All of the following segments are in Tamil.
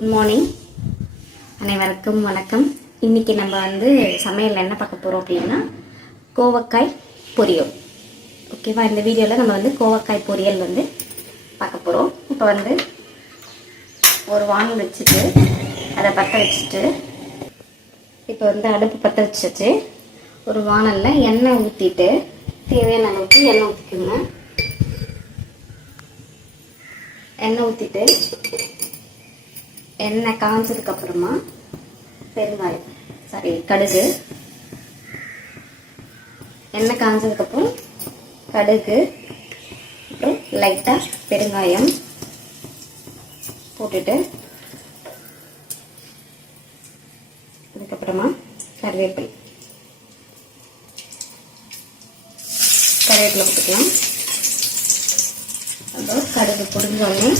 குட் மார்னிங் அனைவருக்கும் வணக்கம். இன்னைக்கு நம்ம வந்து சமையலில் என்ன பார்க்க போகிறோம் அப்படின்னா கோவக்காய் பொரியல். ஓகேவா இந்த வீடியோவில் நம்ம வந்து கோவக்காய் பொரியல் வந்து பார்க்க போகிறோம் இப்போ வந்து ஒரு வானல் வச்சுட்டு அதை பற்ற வச்சுட்டு இப்போ வந்து அடுப்பு பற்ற வச்சாச்சு. ஒரு வானலில் எண்ணெய் ஊற்றிட்டு தேவையான அளவுக்கு எண்ணெய் ஊற்றிக்கோங்க எண்ணெய் ஊற்றிட்டு எண்ணெய் காஞ்சதுக்கப்புறமா பெருங்காயம். சாரி கடுகு. எண்ணெய் காஞ்சதுக்கப்புறம் கடுகு. அப்புறம் லைட்டாக பெருங்காயம் போட்டுட்டு அதுக்கப்புறமா கருவேப்பிலை. கருவேப்பிலை போட்டுக்கலாம். அப்புறம் கடுகு பொரிஞ்சோடனே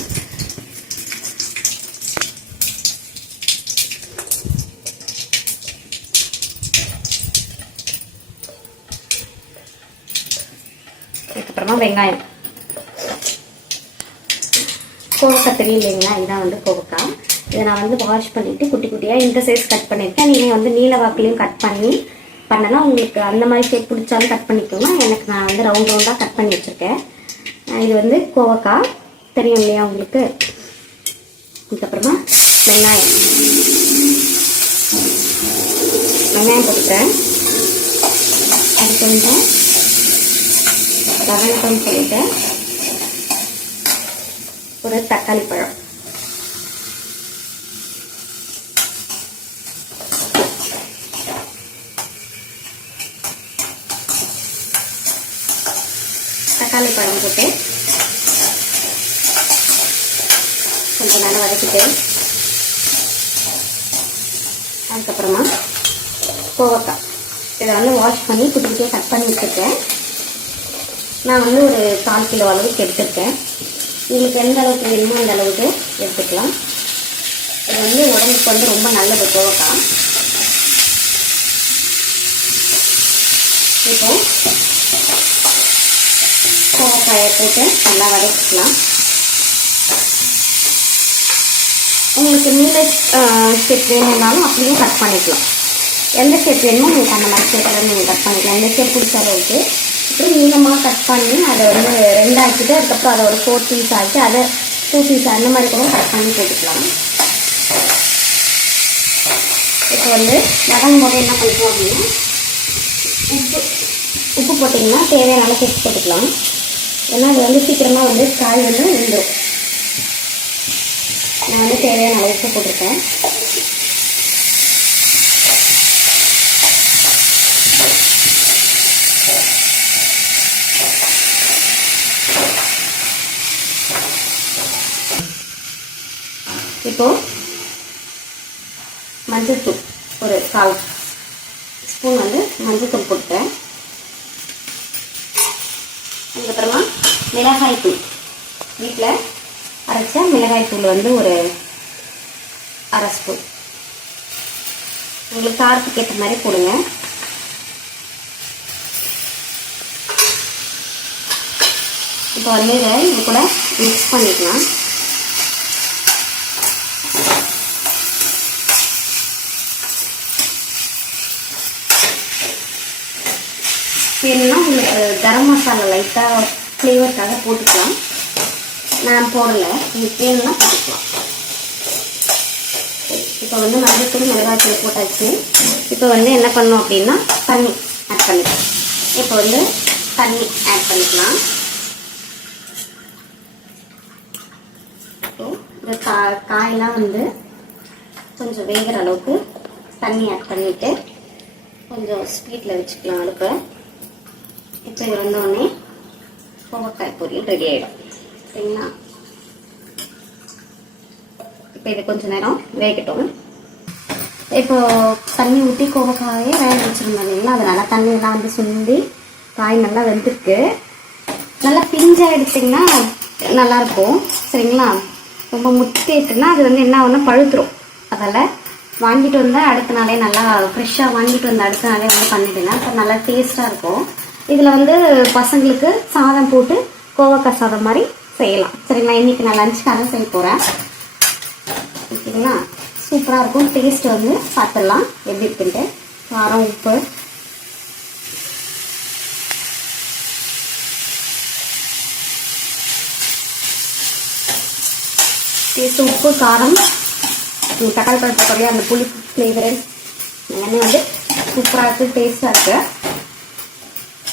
அதுக்கப்புறமா வெங்காயம். கோவக்காய் தெரியும் இல்லைங்களா? இதுதான் வந்து கோவக்காய். இதை நான் வந்து வாஷ் பண்ணிட்டு குட்டி குட்டியாக இந்த சைஸ் கட் பண்ணியிருக்கேன் நீங்கள் வந்து நீல வாக்குலையும் கட் பண்ணி பண்ணலாம் உங்களுக்கு அந்த மாதிரி ஷேப் பிடிச்சாலும் கட் பண்ணிக்கோங்க. எனக்கு நான் வந்து ரவுண்ட் ரவுண்டாக கட் பண்ணி வச்சுருக்கேன். இது வந்து கோவக்காய். தெரியும் இல்லையா உங்களுக்கு? அதுக்கப்புறமா வெங்காயம். வெங்காயம் போட்டுக்கிறேன். அது கொஞ்சம் வதங்கட்டும் சொல்லிட்டு ஒரு தக்காளி பழம். தக்காளி பழம் போட்டு கொஞ்சம் நேரம் வதக்கிட்டு அதுக்கப்புறமா கோவக்காய். இதை வந்து வாஷ் பண்ணி குட்டி குட்டியாக கட் பண்ணி வச்சுருக்கேன். நான் வந்து ஒரு கால் கிலோ அளவுக்கு எடுத்திருக்கேன். உங்களுக்கு எந்த அளவுக்கு வேணுமோ அந்த அளவுக்கு எடுத்துக்கலாம். இது வந்து உடம்புக்கு வந்து ரொம்ப நல்லது கோவக்காய் இப்போ கோவக்காயை போட்டு நல்லா வதக்கிக்கலாம். உங்களுக்கு நீல ஷேப் வேணும்னாலும் அப்படியே கட் பண்ணிக்கலாம். எந்த ஷேப் வேணுமோ உங்களுக்கு அந்த மாதிரி ஷேப்பில் நீங்கள் கட் பண்ணிக்கலாம். எந்த ஷேப் பிடிச்ச அளவுக்கு அப்புறம் நீளமாக கட் பண்ணி அதை வந்து ரெண்டாக்கிட்டு அதுக்கப்புறம் அதை ஒரு ஃபோர் பீஸ் ஆக்கி அதை டூ பீஸ் அந்த மாதிரி கூட கட் பண்ணி போட்டுக்கலாம். இப்போ வந்து வதங்கும் போது என்ன பண்ணுறோம் அப்படின்னா உப்பு உப்பு போட்டிங்கன்னா தேவையான அளவுக்கு உப்பு போட்டுக்கலாம். ஏன்னா அது வந்து சீக்கிரமாக வந்து காய் வந்து விழுந்துடும் நான் வந்து தேவையான அளவுக்கு போட்டிருக்கேன். இப்போ மஞ்சள்தூள் ஒரு கால் ஸ்பூன் வந்து மஞ்சள்தூள் போட்டேன் அதுக்கப்புறமா மிளகாய் தூள். வீட்டில் அரைச்ச மிளகாய் தூள் வந்து ஒரு அரை ஸ்பூன். உங்களுக்கு காரத்துக்கு ஏற்ற மாதிரி போடுங்க. இப்போ வந்து இதை இது கூட மிக்ஸ் பண்ணிக்கலாம். வேணும்னா உங்களுக்கு கரம் மசாலா லைட்டாக ஃப்ளேவருக்காக போட்டுக்கலாம். நான் போடலை. உங்களுக்கு வேணும்னா போட்டுக்கலாம். இப்போ வந்து மஞ்சத்தூள் மிளகாய்த்தூள் போட்டாச்சு. இப்போ வந்து என்ன பண்ணோம் அப்படின்னா தண்ணி ஆட் பண்ணிக்கலாம். இப்போ வந்து தண்ணி ஆட் பண்ணிக்கலாம். இப்போ இந்த கா காயெல்லாம் வந்து கொஞ்சம் வேகிற அளவுக்கு தண்ணி ஆட் பண்ணிவிட்டு கொஞ்சம் ஸ்பீட்டில் வச்சுக்கலாம் அடுப்பை. இப்போ இது வந்தோடனே கோவக்காய் பொரியல் ரெடி ஆகிடும் சரிங்களா இப்போ இது கொஞ்சம் நேரம் வேகட்டும் இப்போ தண்ணி ஊற்றி கோவக்காயே வேக வச்சுருந்தோம் இல்லைங்களா அதனால தண்ணியெல்லாம் வந்து சுண்டி காய் நல்லா வெந்திருக்கு நல்லா பிஞ்சாக எடுத்திங்கன்னா நல்லாயிருக்கும் சரிங்களா ரொம்ப முத்திட்டுனா அது வந்து என்ன ஆகும்னா பழுத்துரும் அதில் வாங்கிட்டு வந்தால் அடுத்த நாளே நல்லா ஃப்ரெஷ்ஷாக வாங்கிட்டு வந்த அடுத்த நாளே வந்து பண்ணிட்டேன்னா அப்போ நல்லா டேஸ்ட்டாக இருக்கும் இதில் வந்து பசங்களுக்கு சாதம் போட்டு கோவக்காய் சாதம் மாதிரி செய்யலாம். சரிங்களா? இன்னைக்கு நான் லஞ்சுக்காக செய்ய போகிறேன் ஓகேங்களா? சூப்பராக இருக்கும். டேஸ்ட் வந்து பார்த்துடலாம் எப்படி இருக்குன்ட்டு. காரம் உப்பு. டேஸ்ட் உப்பு காரம். தக்காளி தக்காளி குறையா அந்த புளிப்பு ஃப்ளேவரு எல்லாமே வந்து சூப்பராக இருக்குது டேஸ்ட்டாக இருக்குது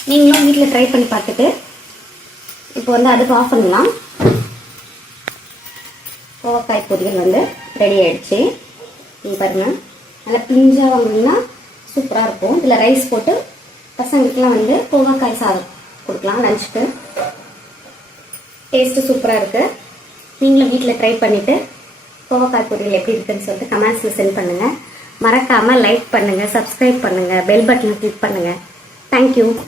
நீங்களும் வீட்டில் ட்ரை பண்ணி பார்த்துட்டு இப்போ வந்து அதுக்கு ஆஃப் பண்ணலாம். கோவக்காய் பொரியல் வந்து ரெடி ஆகிடுச்சு நீங்கள் பாருங்கள் நல்லா பிஞ்சாக வாங்கினீங்கன்னா சூப்பராக இருக்கும். இதில் ரைஸ் போட்டு பசங்களுக்குலாம் வந்து கோவக்காய் சாதம் கொடுக்கலாம் லஞ்சுக்கு டேஸ்ட்டு சூப்பராக இருக்குது நீங்களும் வீட்டில் ட்ரை பண்ணிவிட்டு கோவக்காய் பொரியல் எப்படி இருக்குதுன்னு சொல்லிட்டு கமெண்ட்ஸில் சென்ட் பண்ணுங்கள் மறக்காமல் லைக் பண்ணுங்கள் சப்ஸ்கிரைப் பண்ணுங்கள் பெல் பட்டனை கிளிக் பண்ணுங்கள் Thank you.